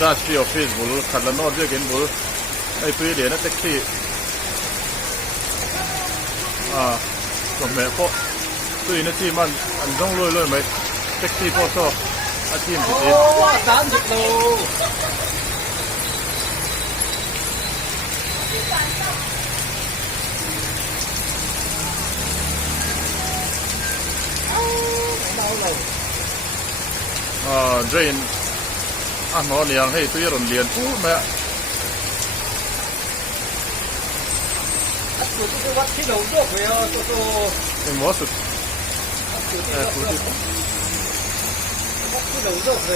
industry office bul khala no je gen bul ai pui le na taxiก็แม่พอตุยนะที่มันอันต้องลอยไหมแท็กซี่พอซออาทีมสิโอ้30 โลdrain นอนอย่างให้ตุยรอนเรียนผู้แม่我这个我听到做回啊，เป็นหมอสุด我听到做回。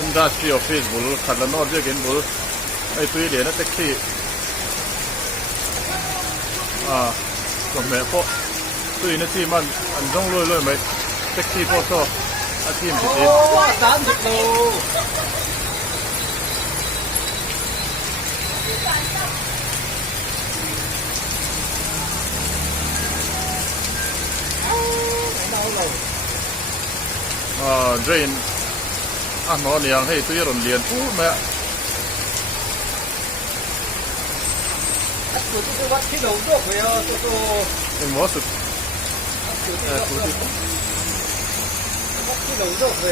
industry office bul khala no je gen bul ai pui le na taxiก็แม่พอตุยนะที่มันอันต้องลอยไหมแท็กซี่พอซออาทีมสิโอ้30 โลdrain นอนอย่างให้ตุยรอนเรียนผู้แม่我这个我听到做回啊，เป็นหมอสุด我听到做回。